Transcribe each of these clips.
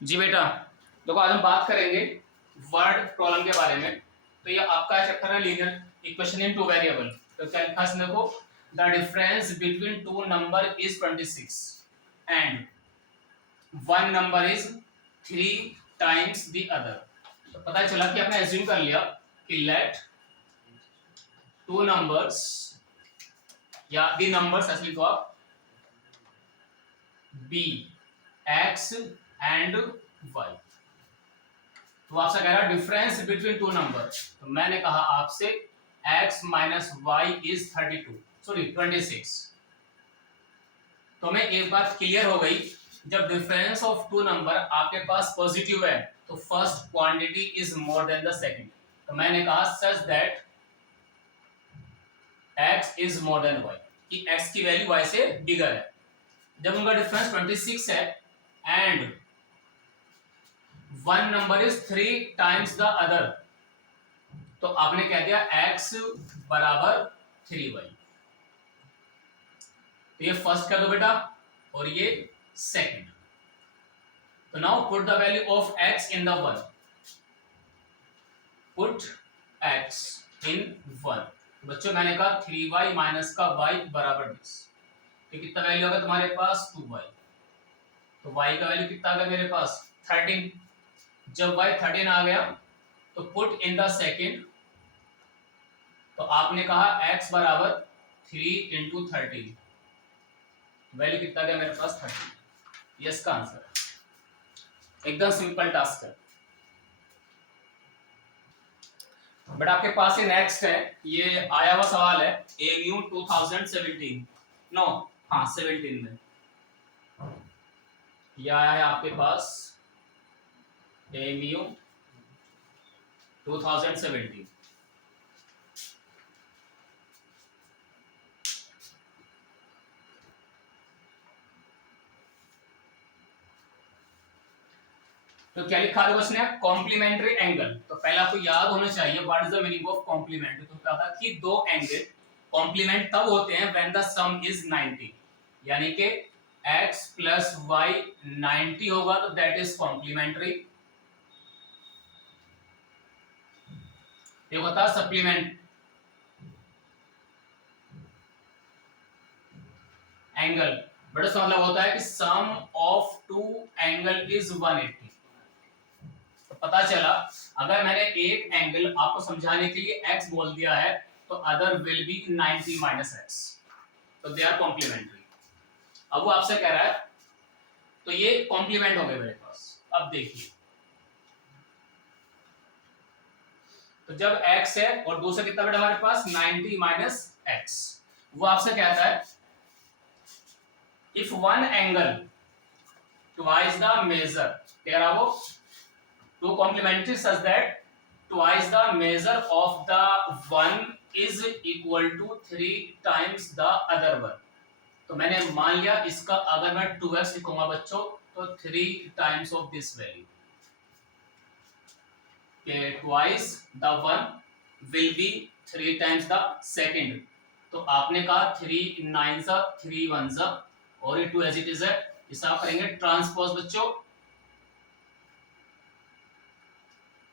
जी बेटा, देखो आज हम बात करेंगे वर्ड प्रॉब्लम के बारे में। तो ये आपका चैप्टर है linear equation in two variable. तो क्या लिखा है देखो, the difference between two number is 26 and one number is 3 times the other. तो पता चला कि आपने एज्यूम कर लिया कि लेट टू नंबर्स या द नंबर्स असली तो आप बी एक्स एंड वाई। तो आपसे कह रहा है डिफरेंस बिटवीन टू नंबर। तो मैंने कहा आपसे x माइनस वाई इज 26। तो मैं एक बात क्लियर हो गई, जब डिफरेंस ऑफ टू नंबर आपके पास पॉजिटिव है तो first quantity is more then the second. तो मैंने कहा such that x is more then y, कि x की वैल्यू y से बिगर है। जब उनका डिफरेंस 26 है and one number is 3 times the other, तो आपने कह दिया x बराबर 3y। तो ये फर्स्ट कर दो बेटा और ये सेकंड। तो now put the value of x in the one. Put x in one. बच्चों मैंने कहा 3y माइनस का y बराबर 10। तो कितना वैल्यू होगा तुम्हारे पास 2y। तो y का वैल्यू कितना आ गया मेरे पास 13। जब y 13 आ गया तो पुट इन द सेकंड। तो आपने कहा x बराबर 3 इंटू 13, वैल्यू कितना गया मेरे पास 13। यस का आंसर है। एकदम सिंपल टास्क है। बट आपके पास ये नेक्स्ट है, ये आया हुआ सवाल है एमयू 2017 नो हाँ 17 में ये आया है आपके पास एमयू 2017। तो क्या लिखा था उसने कॉम्प्लीमेंट्री एंगल। तो पहले आपको याद होना चाहिए what is the meaning of complementary. तो क्या था कि दो एंगल कॉम्प्लीमेंट तब होते हैं व्हेन द सम इज 90, यानी कि x प्लस वाई 90 होगा तो दैट इज कॉम्प्लीमेंट्री। ये होता है सप्लीमेंट एंगल। बट इसका मतलब होता है कि सम ऑफ टू एंगल इज 180। तो पता चला अगर मैंने एक एंगल आपको समझाने के लिए x बोल दिया है तो other will be 90 minus x. तो दे आर कॉम्प्लीमेंट्री। अब वो आपसे कह रहा है, तो ये कॉम्प्लीमेंट हो गए मेरे पास। अब देखिए, तो जब x है और दूसरा कितना बेटा हमारे पास 90 माइनस एक्स, वो आपसे कहता है if one angle twice the measure, कह रहा वो two complementary such that twice the measure of the one is equal to 3 times the other one. तो मैंने मान लिया इसका अगर मैं 2x लिखूंगा बच्चों तो 3 times of this value, twice the one will be 3 times the second. तो आपने कहा 3 9 सा 3 1 सा और ये 2 एज इट इज है। इसे आप करेंगे ट्रांसपोज बच्चों,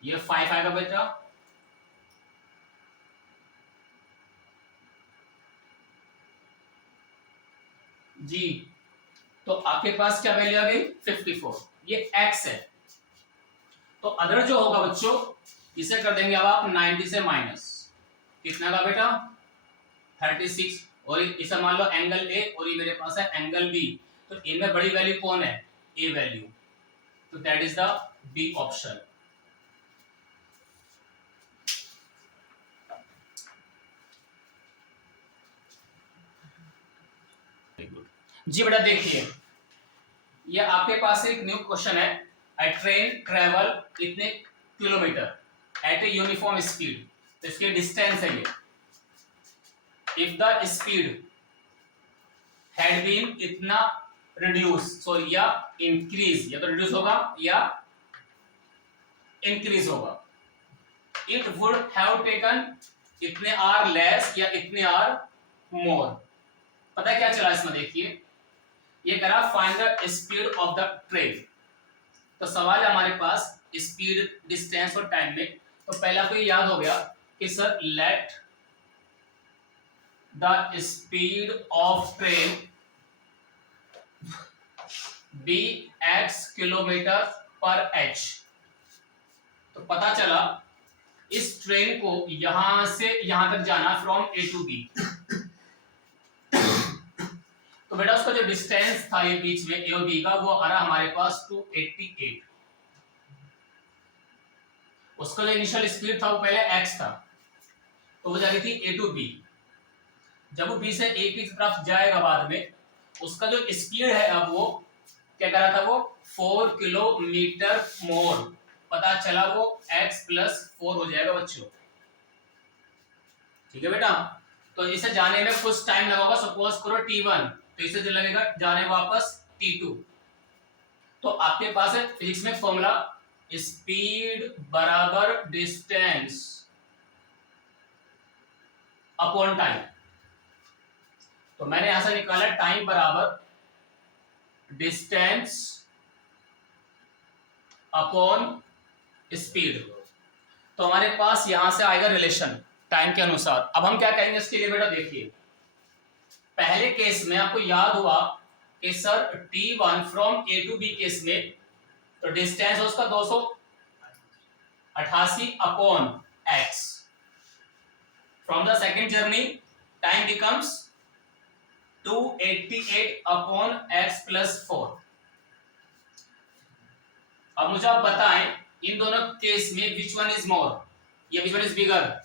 ये 5 आएगा बेटा। जी तो आपके पास क्या वैल्यू आ गई 54। ये x है। तो अदर जो होगा बच्चों इसे कर देंगे अब आप 90 से माइनस, कितना का बेटा 36। और इसे मान लो एंगल ए और ये मेरे पास है एंगल बी। तो इनमें बड़ी वैल्यू कौन है ए वैल्यू। तो that is the B option. जी बेटा देखिए, ये आपके पास एक न्यू क्वेश्चन है। अ ट्रेन ट्रेवल इतने kilometre at a uniform speed. तो इसकी डिस्टेंस है ये। If the speed had been इतना रिड्यूस सॉरी या इंक्रीज, या तो रिड्यूस होगा या इंक्रीज होगा। इट वुड हैव टेकन इतने आर लेस या इतने आर मोर। पता है क्या चला इसमें देखिए, ये करा find the speed of the train. तो सवाल है हमारे पास स्पीड, डिस्टेंस और टाइम में। तो पहला आपको ये याद हो गया कि sir let the speed of train be x kilometre per h. तो पता चला इस ट्रेन को यहां से यहां तक जाना फ्रॉम ए टू बी। तो बेटा उसका जो डिस्टेंस था ये बीच में ए और बी का, वो आ रहा हमारे पास 288। उसका जो इनिशियल स्पीड था वो पहले x था, तो वो जा रही थी ए टू बी। जब वो बी से ए की तरफ जाएगा बाद में, उसका जो स्पीड है अब वो क्या कर रहा था, वो 4 किलोमीटर मोर। पता चला वो x प्लस 4 हो जाएगा बच्चों। ठीक है बेटा, तो इसे जाने में कुछ टाइम लगा होगा, सपोज करो t1, तो इसे जो लगेगा जाने वापस t2। तो आपके पास है फिजिक्स में फॉर्मूला स्पीड बराबर डिस्टेंस अपॉन टाइम। तो मैंने यहां से निकाला टाइम बराबर डिस्टेंस अपॉन स्पीड। तो हमारे पास यहां से आएगा रिलेशन टाइम के अनुसार। अब हम क्या करेंगे इसके लिए बेटा, देखिए पहले केस में आपको याद हुआ कि sir t1 from A to B case में तो डिस्टेंस है उसका 288 upon x। From the second journey time becomes 288 upon x plus 4। अब मुझे आप बताएं इन दोनों केस में विच वन इज मोर, या विच वन इज बिगर।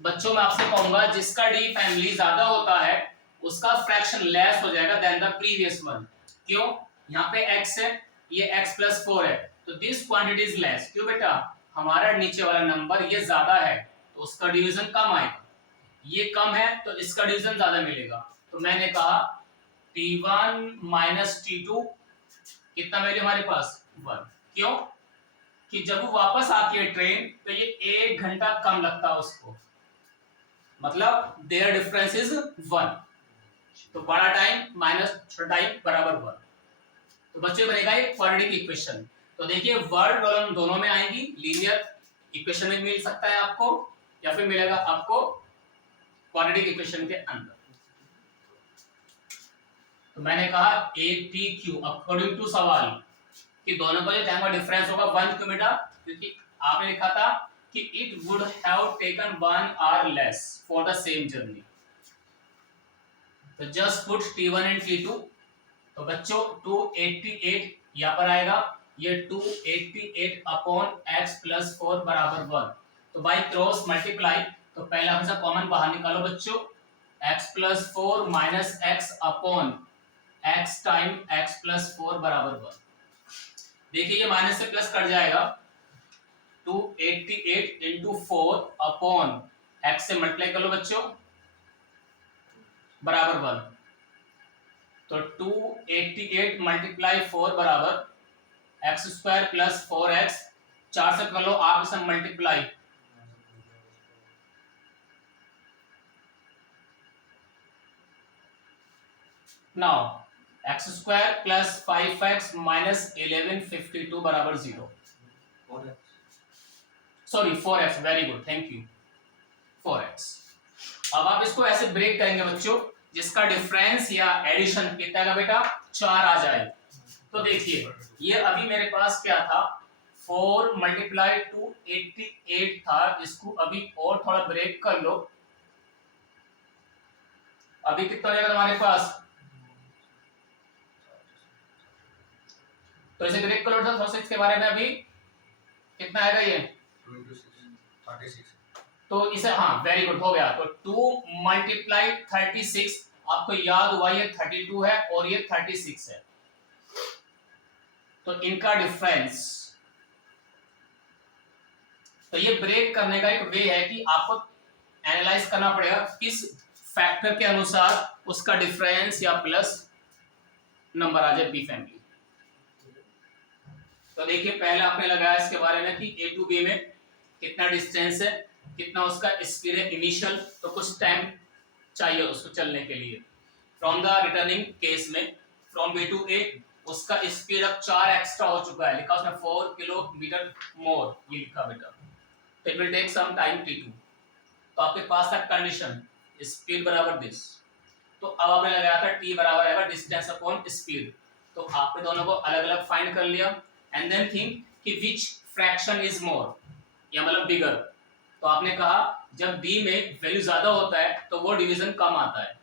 बच्चों मैं आपसे कहूंगा जिसका डी फैमिली ज्यादा होता है उसका फ्रैक्शन लेस हो जाएगा देन द प्रीवियस वन। क्यों? यहाँ पे x है, ये x प्लस 4 है, तो दिस क्वांटिटी इज लेस। क्यों बेटा? हमारा नीचे वाला नंबर ये ज्यादा है तो उसका डिवीजन कम आएगा, ये कम है तो इसका डिवीजन ज्यादा मिलेगा। तो मैंने कहा t1 माइनस t2 कितना वैल्यू हमारे पास 1। क्यों? कि जब वो वापस आती है ट्रेन तो ये 1 घंटा कम लगता है उसको, मतलब देयर डिफरेंस इज 1। तो बड़ा टाइम माइनस छोटा टाइम बराबर 1। तो बच्चों बनेगा एक क्वाड्रेटिक इक्वेशन। तो देखिए वर्ड प्रॉब्लम दोनों में आएगी, लीनियर इक्वेशन में मिल सकता है आपको या फिर मिलेगा आपको क्वाड्रेटिक इक्वेशन के अंदर। तो मैंने कहा A T Q according to सवाल कि दोनों का जो टाइम का डिफरेंस होगा 1 किलोमीटर, क्योंकि आपने लिखा था कि it would have taken 1 hour less for the same journey. तो just put t1 and t2। तो बच्चों 288 यहां पर आएगा, ये 288 अपॉन x प्लस 4 बराबर 1। तो बाय क्रॉस मल्टीप्लाई, तो पहला हमेशा कॉमन बाहर निकालो बच्चों, x plus 4 minus x upon x time x plus 4 बराबर 1। देखिए ये माइनस से प्लस कट जाएगा, 288 इंटू 4 अपॉन x से मल्टीप्लाई कर लो बच्चों बराबर 1। तो 288 मल्टीप्लाई 4 बराबर एक्स स्क्वायर प्लस 4x, 4 से कर लो आप इसे multiply, now x square plus 5x minus 1152 बराबर 0। Sorry 4x, very good, thank you 4x। अब आप इसको ऐसे ब्रेक करेंगे बच्चों जिसका डिफरेंस या एडिशन कितना का बेटा 4 आ जाए। तो देखिए ये अभी मेरे पास क्या था 4 मल्टीप्लाई 288 था, इसको अभी और थोड़ा ब्रेक कर लो, अभी कितना हो जाएगा तुम्हारे पास, तो इसे ब्रेक कर लो थोड़ा सा, इसके बारे में अभी कितना आएगा ये 36। तो इसे हाँ वेरी गुड हो गया। तो 2 मल्टीप्लाई 36, आपको याद हुआ ये 32 है और ये 36 है, तो इनका डिफरेंस। तो ये ब्रेक करने का एक वे है कि आपको एनालाइज करना पड़ेगा किस फैक्टर के अनुसार उसका डिफरेंस या प्लस नंबर आ जाए बी फैमिली। तो देखिए पहले आपने लगाया इसके बारे में कि ए टू बी में कितना डिस्टेंस है, कितना उसका स्पीड है इनिशियल, तो कुछ टाइम चाहिए उसको चलने के लिए। फ्रॉम द रिटर्निंग केस में फ्रॉम बी टू ए उसका स्पीड अब 4 एक्स्ट्रा हो चुका है, लिखा उसने 4 किलोमीटर मोर, ये लिखा बेटा। तो it will take some time t2। तो आपके पास था कंडीशन स्पीड बराबर दिस, तो अब आपने लगाया था t बराबर आएगा डिस्टेंस अपॉन स्पीड। तो आपने दोनों को अलग अलग फाइंड कर लिया एंड देन थिंक कि विच फ्रैक्शन इज मोर, या मतलब बिगर। तो आपने कहा जब d में वैल्यू ज्यादा होता है तो वो डिवीजन कम आता है,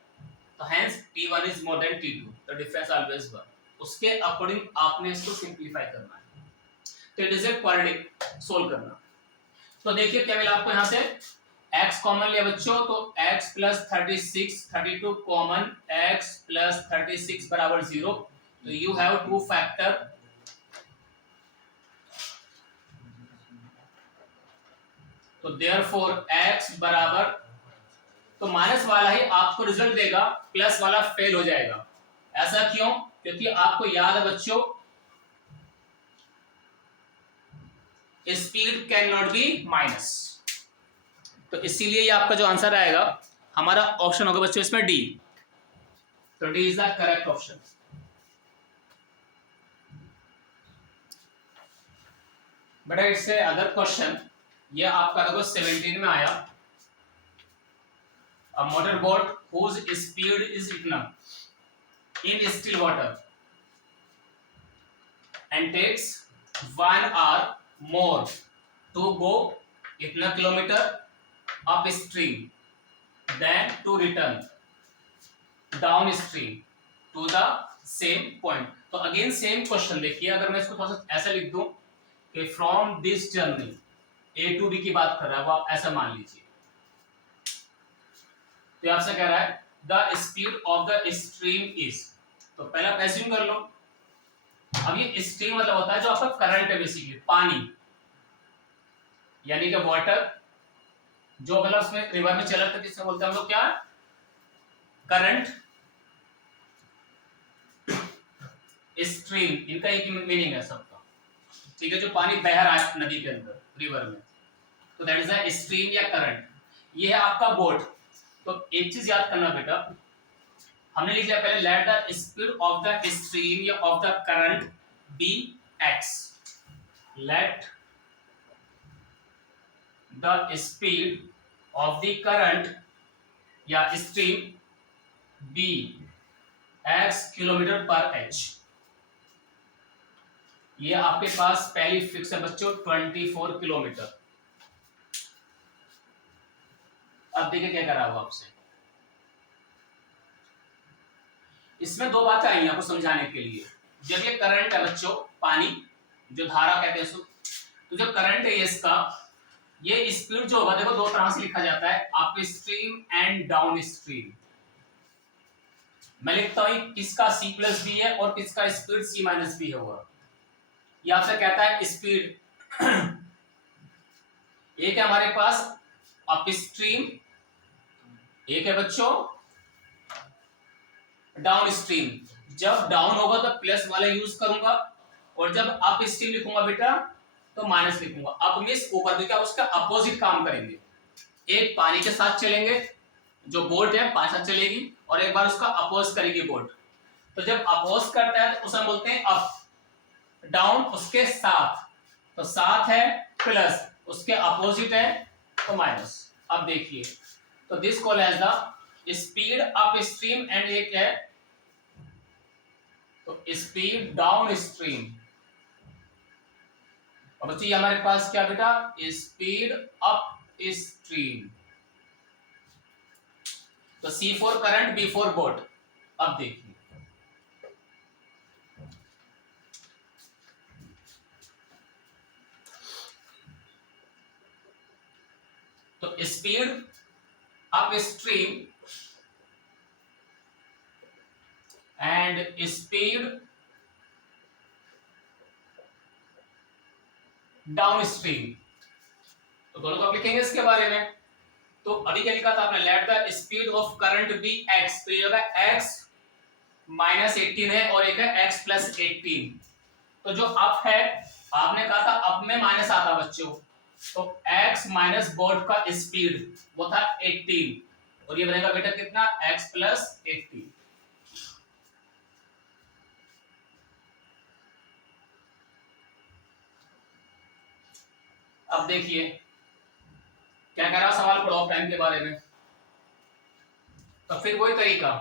तो hence t1 is more then t2, the difference always 1। उसके अकॉर्डिंग आपने इसको सिंपलीफाई करना है। तो it is a quadratic solve करना। तो देखिए क्या मिला आपको यहाँ से, x कॉमन लिया बच्चों, तो x plus 36 32 common, x plus 36 बराबर 0। तो यू हैव टू फैक्टर, तो देयरफॉर x बराबर, तो माइनस वाला ही आपको रिजल्ट देगा, प्लस वाला फेल हो जाएगा। ऐसा क्यों? क्योंकि आपको याद है बच्चों speed can not be minus, तो इसीलिए ये आपका जो आंसर आएगा हमारा ऑप्शन होगा बच्चों इसमें डी। तो D is the correct option. बेटा इससे अदर क्वेश्चन, ये आपका देखो 17 में आया, a motorboat whose speed is इतना in still water and takes 1 hour more to go इतना kilometre upstream than to return downstream to the same point. तो अगेन सेम क्वेश्चन देखिए, अगर मैं इसको थोड़ा सा ऐसा लिख दूं कि from this journey A to B की बात कर रहा है, वो आप ऐसा मान लीजिए। तो आपसे कह रहा है the speed of the stream is, तो पहले आप एज्यूम कर लो। अब ये स्ट्रीम मतलब होता है जो आपका करंट है, बेसिकली पानी, यानी कि वाटर, जो मतलब उसमें रिवर में चला था, जिससे बोलते हैं हम लोग क्या, करंट। स्ट्रीम इनका एक मीनिंग है सबका, ठीक है, जो पानी बह रहा है नदी के अंदर, रिवर में, तो दैट इज अ स्ट्रीम या करंट। ये है आपका बोट। तो एक चीज याद करना बेटा, हमने लिख लिया पहले, let the speed of the stream या of the current be x, let the speed of the current या stream be x kilometre per h। ये आपके पास पहली फिक्स है बच्चों 24 किलोमीटर। अब देखिए क्या करा हुआ आपसे, इसमें दो बातें आई आपको समझाने के लिए। जब ये करंट है बच्चों, पानी जो धारा कहते हैं इसको, तो जो करंट है इसका, ये स्पीड जो होगा देखो दो तरह से लिखा जाता है, up stream and down stream. मैं लिखता हूं किसका c प्लस बी है और किसका स्पीड c माइनस बी है। ये आपसे कहता है स्पीड एक है हमारे पास अप स्ट्रीम, एक है बच्चों डाउन स्ट्रीम। जब डाउन होगा तो प्लस वाला यूज करूंगा, और जब अप स्ट्रीम लिखूंगा बेटा तो माइनस लिखूंगा। अप मींस ऊपर, देखिए उसका अपोजिट काम करेंगे। एक पानी के साथ चलेंगे, जो बोट है पानी के साथ चलेगी, और एक बार उसका अपोज करेगी बोट। तो जब अपोज करता है तो उसे हम बोलते हैं अप, डाउन उसके साथ, तो साथ है प्लस, उसके अपोजिट है तो माइनस। अब देखिए, तो this call as the speed upstream, and एक है तो स्पीड डाउन स्ट्रीम। और बच्चों ये हमारे पास क्या बेटा, स्पीड अप स्ट्रीम। तो C4 करंट, B4 बोट। अब देखिए तो speed upstream and speed down stream, तो दोनों को आप लिखेंगे इसके बारे में। तो अभी क्या लिखा था आपने, let the speed of current be x, तो ये होगा x माइनस 18 है और एक है x प्लस 18। तो जो अप है, आपने कहा था अप में माइनस आता बच्चों, तो x माइनस बोट का स्पीड वो था 18, और ये बनेगा बेटा कितना, x प्लस 18। अब देखिए क्या कह रहा सवाल, पढ़ो टाइम के बारे में। तो फिर वही तरीका,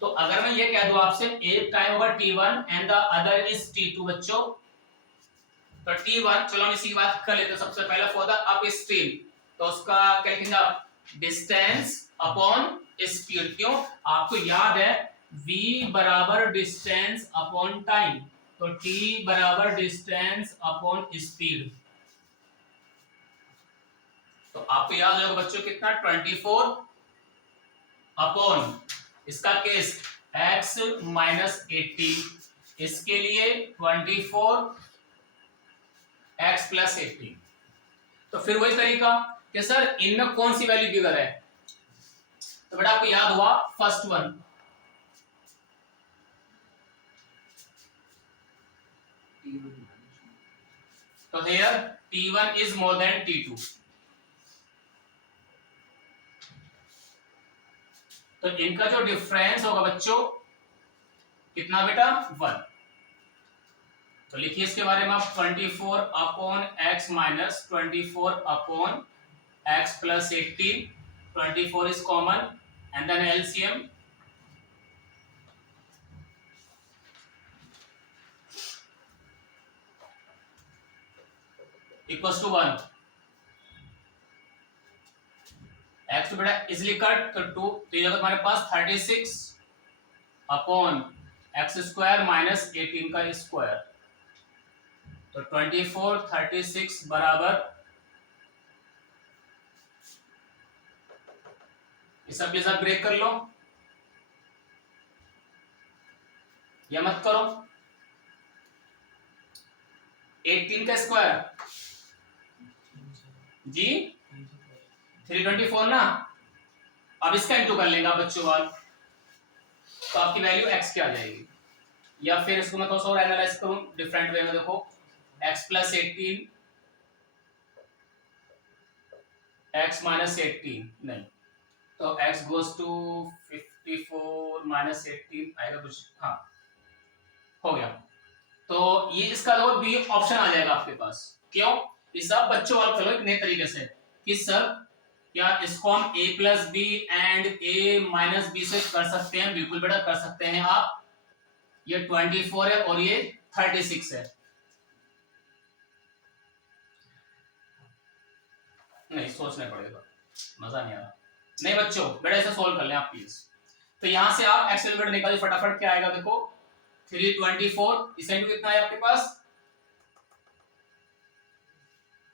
तो अगर मैं ये कह दूं आपसे एक टाइम होगा t1 and the other is t2 बच्चों, तो t1 चलो हम इसी की बात कर लेते हैं सबसे पहले फॉर द अप स्ट्रीम, तो उसका क्या लिखेंगे आप, डिस्टेंस अपॉन स्पीड। क्यों, आपको याद है v बराबर डिस्टेंस अपॉन टाइम, तो t बराबर डिस्टेंस अपॉन स्पीड। तो आपको याद होगा बच्चों कितना, 24 अपॉन इसका केस x माइनस 18, इसके लिए 24 x प्लस 18। तो फिर वही तरीका कि सर इनमें कौन सी वैल्यू बिगर है, तो बेटा आपको याद हुआ फर्स्ट वन, तो here t1 is more then t2, तो इनका जो डिफरेंस होगा बच्चों कितना बेटा, 1। तो लिखिए इसके बारे में आप 24 upon x minus 24 upon x plus 18, 24 is common and then LCM equals to 1। x तो बेटा इजिली कट, तो 2 तो ये हमारे पास 36 अपॉन एक्स स्क्वायर माइनस 18 का स्क्वायर, तो 24 36 बराबर, ये सब के साथ ब्रेक कर लो या मत करो, 18 का स्क्वायर जी 324 ना, अब इसका इंटू कर लेंगे आप बच्चों वाल, तो आपकी वैल्यू x क्या आ जाएगी, या फिर इसको मैं थोड़ा सा और एनालाइज करूं डिफरेंट वे में, देखो x प्लस 18 x माइनस 18 नहीं, तो x गोज टू 54 माइनस 18 आएगा कुछ, हाँ हो गया। तो ये इसका जो बी ऑप्शन आ जाएगा आपके पास। क्यों, ये सब बच्चों वाला करो एक नए तरीके से कि सर क्या इसको हम a plus B and a minus B से कर सकते हैं, बिल्कुल बेटा कर सकते हैं आप, ये 24 है और ये 36 है, नहीं सोचना पड़ेगा, मजा नहीं आ रहा, नहीं बच्चों बेटा ऐसे सोल्व कर लें आप प्लीज। तो यहां से आप एक्स वैल्यू निकालिए फटाफट, क्या आएगा देखो 324, इस इंटू कितना है आपके पास,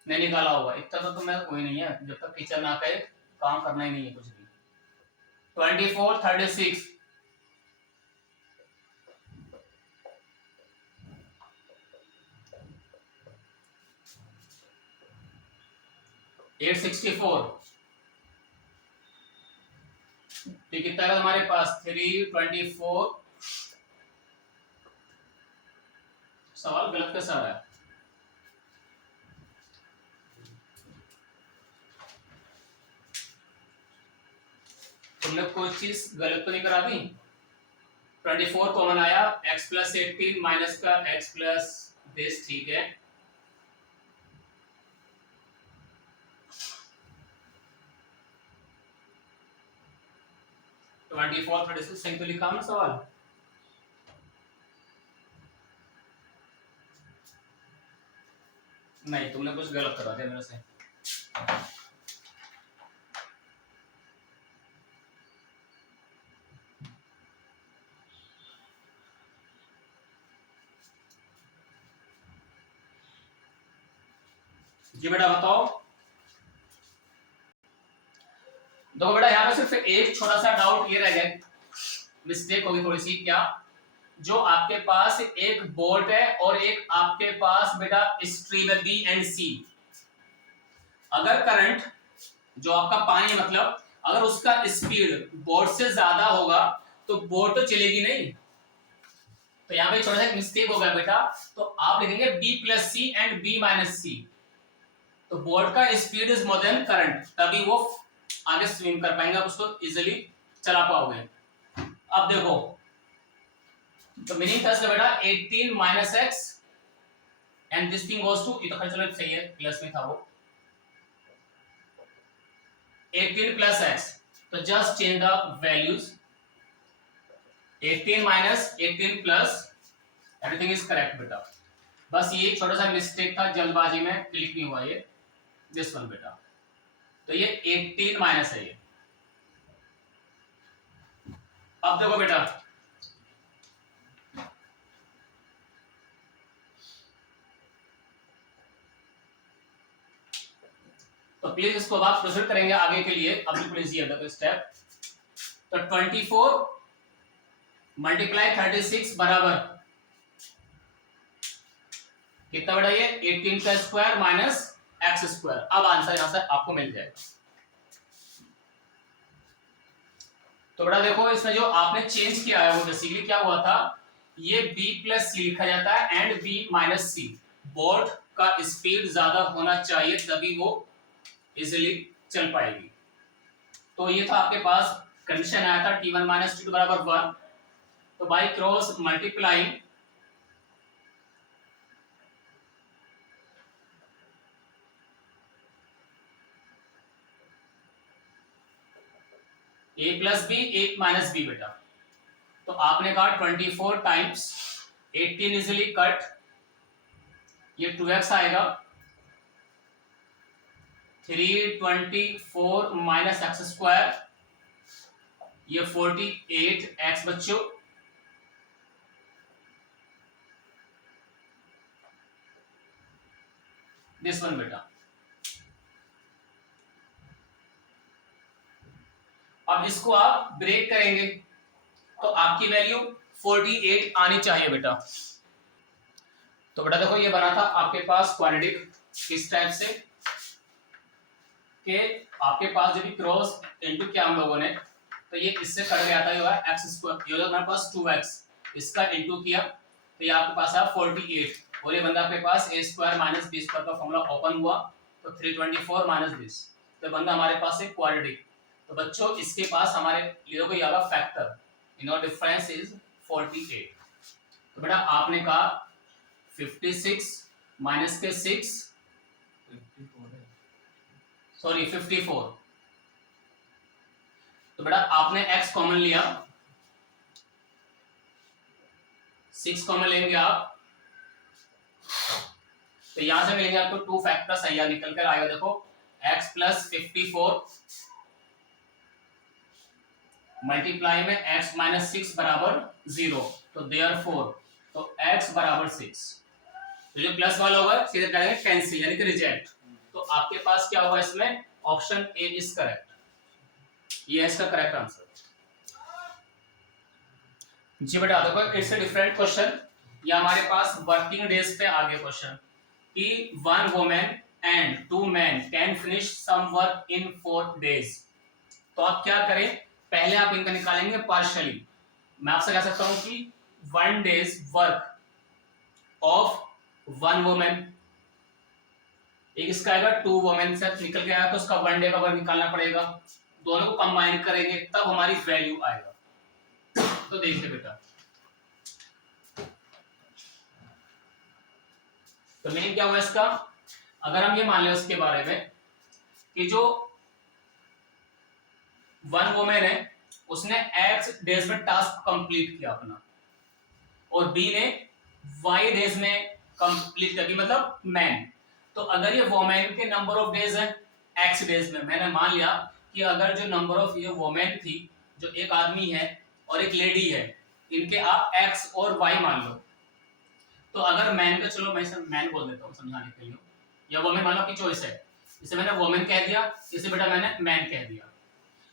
नहीं निकाला होगा इतना तो मैं कोई नहीं है, जब तक टीचर ना कहे काम करना ही नहीं है कुछ भी। 24 36 864, तो कितना है हमारे पास 324, सवाल गलत कैसा आ रहा है, तुमने कोई चीज गलत तो नहीं करा दी, 24 कॉमन आया, x प्लस 18 माइनस का x प्लस दिस, ठीक है, तो 24 36 सही तो लिखा हमने सवाल, नहीं तुमने कुछ गलत करा दिया मेरे से, जी बेटा बताओ। देखो बेटा यहाँ पे सिर्फ एक छोटा सा डाउट ये रह गया, मिस्टेक होगी थोड़ी सी, क्या जो आपके पास एक बोल्ट है और एक आपके पास बेटा स्ट्रीम है बी एंड सी, अगर करंट जो आपका पानी मतलब अगर उसका स्पीड बोर्ड से ज्यादा होगा तो बोर्ड तो चलेगी नहीं, तो यहाँ पे छोटा सा मिस्टेक हो गया बेटा, तो आप लिखेंगे B plus C and B minus C, तो बोर्ड का speed is more than current, तभी वो आगे स्विम कर पाएंगे, आप उसको इजीली चला पाओगे। अब देखो तो मीनिंग था बेटा 18 minus X and this thing goes to, ये तो खैर चलो सही है, प्लस में था वो 18 प्लस x, तो just change the values, 18 minus 18 plus, everything is correct बेटा। बस ये छोटा सा मिस्टेक था, जल्दबाजी में क्लिक नहीं हुआ ये, दिस वन बेटा। तो ये 18 माइनस है ये। अब देखो बेटा, तो प्लीज इसको अब आप प्रोसीड करेंगे आगे के लिए, अब बिल्कुल इजी है देखो स्टेप। तो 24 मल्टीप्लाई 36 बराबर कितना बेटा, ये 18 का स्क्वायर माइनस एक्स स्क्वायर। अब आंसर यहां से आपको मिल जाएगा। तो बेटा देखो, इसमें जो आपने चेंज किया है वो बेसिकली क्या हुआ था, ये b प्लस सी लिखा जाता है and b minus C. Boat का स्पीड ज्यादा होना चाहिए तभी वो इजीली चल पाएगी। तो ये था आपके पास कंडीशन आया था t1 माइनस t2 बराबर 1। तो by cross multiplying a plus B a minus B बेटा। तो आपने कहा 24 टाइम्स 18 इजिली कट, ये 2x आएगा, 324 माइनस एक्स स्क्वायर, ये 48x बच्चों, दिस वन बेटा। अब इसको आप ब्रेक करेंगे तो आपकी वैल्यू 48 आनी चाहिए बेटा। तो बेटा देखो, ये बना था आपके पास क्वाड्रेटिक किस टाइप से कि आपके पास जब भी क्रॉस इनटू किया हम लोगों ने, तो ये इससे कट गया था, ये हुआ x स्क्वायर, ये हमारे पास 2x, इसका इनटू किया तो ये आपके पास आया 48, और ये बंदा आपके पास a square minus b square का फॉर्मूला ओपन हुआ तो 324 माइनस दिस, तो बंदा हमारे पास एक क्वाड्रेटिक। तो बच्चों इसके पास हमारे लिए को याद फैक्टर इन और डिफरेंस इज 48। तो बेटा आपने कहा 56 माइनस के 6 सॉरी 54। तो बेटा आपने x कॉमन लिया, 6 कॉमन लेंगे आप, तो यहां से मिलेंगे आपको 2 फैक्टर्स है, निकल कर आएगा देखो x प्लस 54 मल्टीप्लाई में x माइनस 6 बराबर 0, तो देयरफॉर तो x बराबर 6, तो जो प्लस वाला होगा सीधे करेंगे कैंसिल यानी कि रिजेक्ट। तो आपके पास क्या होगा, इसमें ऑप्शन ए इज करेक्ट, ये इसका करेक्ट आंसर। जी बेटा देखो, इट्स अ डिफरेंट क्वेश्चन, ये हमारे पास वर्किंग डेज पे आ गया क्वेश्चन कि 1 women and 2 men can finish some work in 4 days. तो आप क्या करें, पहले आप इनका निकालेंगे पार्शियली। मैं आपसे कह सकता हूं कि 1 डेज वर्क ऑफ 1 वुमेन, एक इसका आएगा 2 वुमेन से निकल के आया तो उसका 1 डे का वर्क निकालना पड़ेगा, दोनों को कंबाइन करेंगे तब हमारी वैल्यू आएगा। तो देखिए बेटा, तो मीनिंग क्या हुआ इसका, अगर हम ये मान लें उसके बारे में कि जो 1 वुमेन है उसने x डेज में टास्क कंप्लीट किया अपना, और b ने y डेज में कंप्लीट कर दिया, मतलब मैन। तो अगर ये वुमेन के नंबर ऑफ डेज है x डेज में, मैंने मान लिया कि अगर जो नंबर ऑफ ये वुमेन थी, जो एक आदमी है और एक लेडी है, इनके आप x और y मान लो। तो अगर मैन का, चलो मैं इसे मैन बोल देता हूँ समझाने के लिए, या वुमेन मान लो आपकी चॉइस है, इसे मैंने वुमेन कह दिया, इसे बेटा मैंने मैन कह दिया।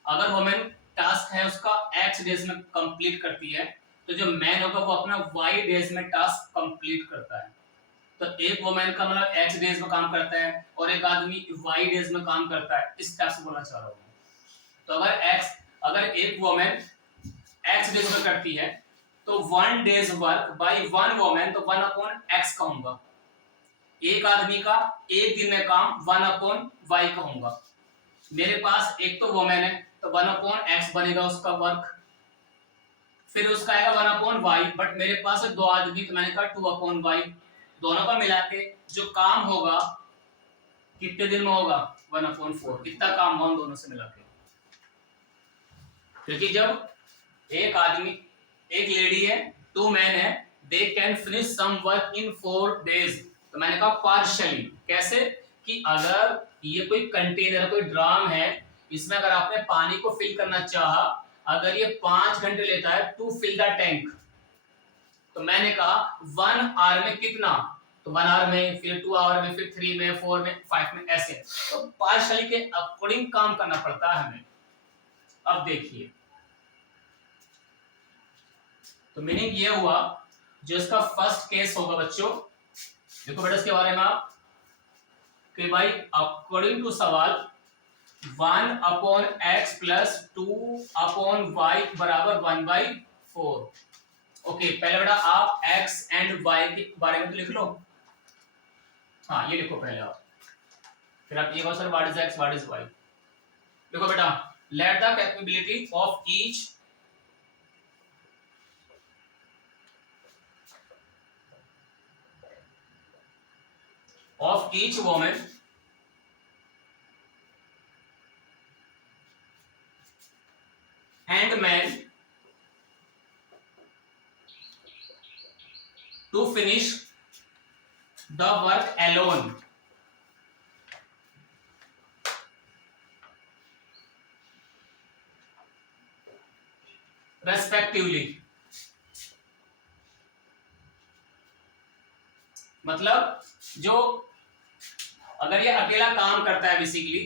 अगर वुमेन टास्क है उसका x डेज में कंप्लीट करती है, तो जो मैन होगा वो अपना y डेज में टास्क कंप्लीट करता है। तो एक वुमेन का मतलब x डेज में काम करता है और एक आदमी y डेज में काम करता है, इस टाइप से बोलना चाह रहा हूँ। तो अगर एक वुमेन x डेज में करती है तो 1 डेज वर्क बाय 1 वुमेन, तो 1 अपॉन x कहूंगा। एक आदमी का एक दिन में काम 1 अपॉन y कहूंगा। मेरे पास एक तो वुमेन है तो 1 अपॉन x बनेगा उसका वर्क, फिर उसका आएगा 1 अपॉन y, बट मेरे पास है 2 आदमी तो मैंने कहा 2 अपॉन y। दोनों का मिला के जो काम होगा कितने दिन में होगा 1/4। कितना काम हुआ उन दोनों से मिला के, क्योंकि जब एक आदमी एक लेडी है 2 मैन है, they can finish some work in 4 days। तो मैंने कहा पार्शियली, कैसे कि अगर ये कोई कंटेनर कोई ड्राम है, इसमें अगर आपने पानी को फिल करना चाहा, अगर ये 5 घंटे लेता है टू फिल द टैंक, तो मैंने कहा 1 आवर में कितना, तो 1 आवर में, फिर 2 आवर में, फिर 3 में, 4 में, 5 में, ऐसे। तो पार्शियली के अकॉर्डिंग काम करना पड़ता है हमें। अब देखिए, तो मीनिंग ये हुआ, जो इसका फर्स्ट केस होगा बच्चों, देखो बेटा इसके बारे में आप कि भाई अकॉर्डिंग टू सवाल 1/x प्लस 2/y बराबर 1/4। ओके, पहले बेटा आप x एंड y के बारे में तो लिख लो। हाँ, ये लिखो पहले आप, फिर आप ये कहो sir what is x what is y। देखो बेटा, let the capability of each woman and man to finish the work alone respectively। मतलब जो अगर ये अकेला काम करता है, बेसिकली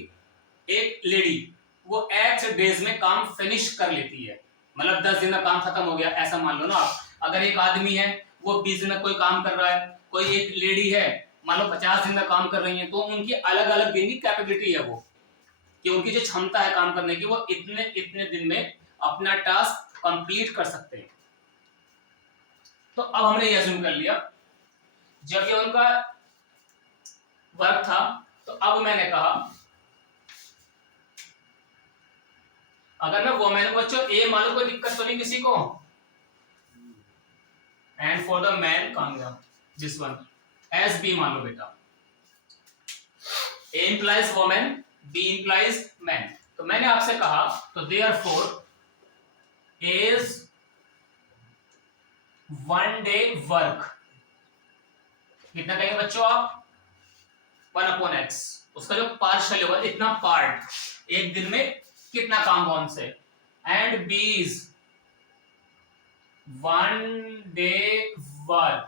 एक लेडी वो x डेज में काम फिनिश कर लेती है, मतलब 10 दिन में काम खत्म हो गया, ऐसा मान लो ना आप। अगर एक आदमी है वो 20 दिन में कोई काम कर रहा है, कोई एक लेडी है मान लो 50 दिन में काम कर रही है, तो उनकी अलग अलग दिन की कैपेबिलिटी है वो, कि उनकी जो क्षमता है काम करने की, वो इतने इतने दिन में अपना टास्क कंप्लीट कर सकते हैं। तो अब हमने ये अज्यूम कर लिया, जब ये उनका वर्क था, तो अब मैंने कहा अगर मैं वोमेन, बच्चों ए मान लो, कोई दिक्कत तो नहीं किसी को, एंड फॉर द मैन कहां गया दिस वन, एस बी मान लो बेटा, A implies women, B implies man. तो मैंने आपसे कहा तो देयरफॉर इज 1 डे वर्क, कितना कहेंगे बच्चों आप 1/x, उसका जो पार्शियल होगा इतना पार्ट, एक दिन में कितना काम कौन से, एंड बीज 1 डे वर्क,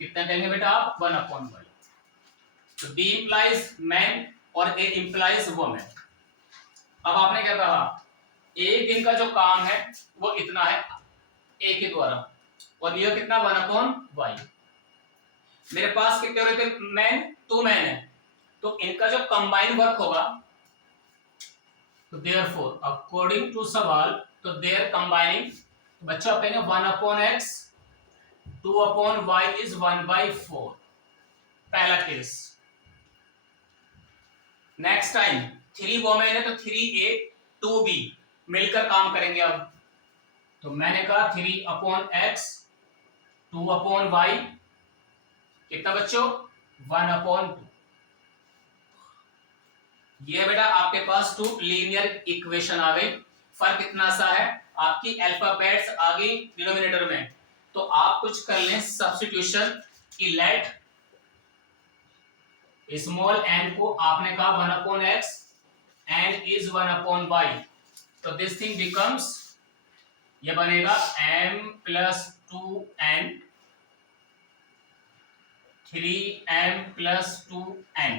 कितना कहेंगे बेटा आप 1/y। तो बी इंप्लाइज मैन और ए इंप्लाइज वुमेन। अब आपने क्या कहा, एक दिन का जो काम है वो इतना है ए के द्वारा, और ये कितना 1/y। मेरे पास कितने हो रहे थे मैन, 2 मैन है, तो इनका जो कंबाइन वर्क होगा, तो देयरफॉर अकॉर्डिंग टू सवाल, तो देयर कंबाइनिंग, बच्चा आप कहेंगे 1/x 2/y इज 1/4, पहला केस। नेक्स्ट टाइम 3 वोमेन है तो 3A 2B मिलकर काम करेंगे। अब तो मैंने कहा 3/x 2/y कितना बच्चों 1/2। ये बेटा आपके पास 2 लीनियर इक्वेशन आ गई। फर्क इतना सा है, आपकी अल्फाबेट्स आ गई डिनोमिनेटर में, तो आप कुछ कर लें सब्स्टिट्यूशन की, लेट स्मॉल n को आपने कहा 1/x and is 1/y, तो दिस थिंग बिकम्स, ये बनेगा m plus 2n 3m plus 2n।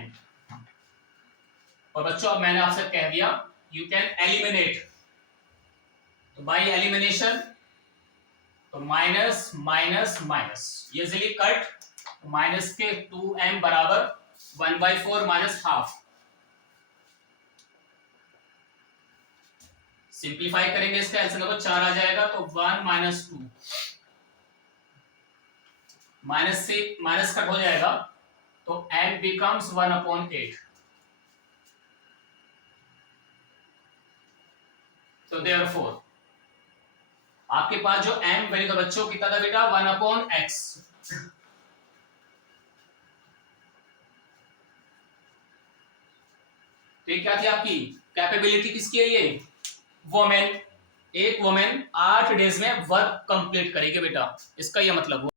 और बच्चों अब मैंने आपसे कह दिया यू कैन एलिमिनेट, तो बाय एलिमिनेशन तो माइनस माइनस माइनस ये इजीली कट, माइनस के 2m बराबर 1/4 माइनस हाफ। सिंप्लीफाई करेंगे इसका एलसीएम को 4 आ जाएगा, तो 1 माइनस 2 माइनस से माइनस कट हो जाएगा, तो n बिकम्स 1/8। तो देयरफॉर आपके पास जो m वैल्यू था बच्चों कितना था बेटा 1/x, तो ये क्या थी आपकी कैपेबिलिटी, किसकी है ये, वोमेन। एक वोमेन 8 डेज में वर्क कंप्लीट करेगी बेटा, इसका ये मतलब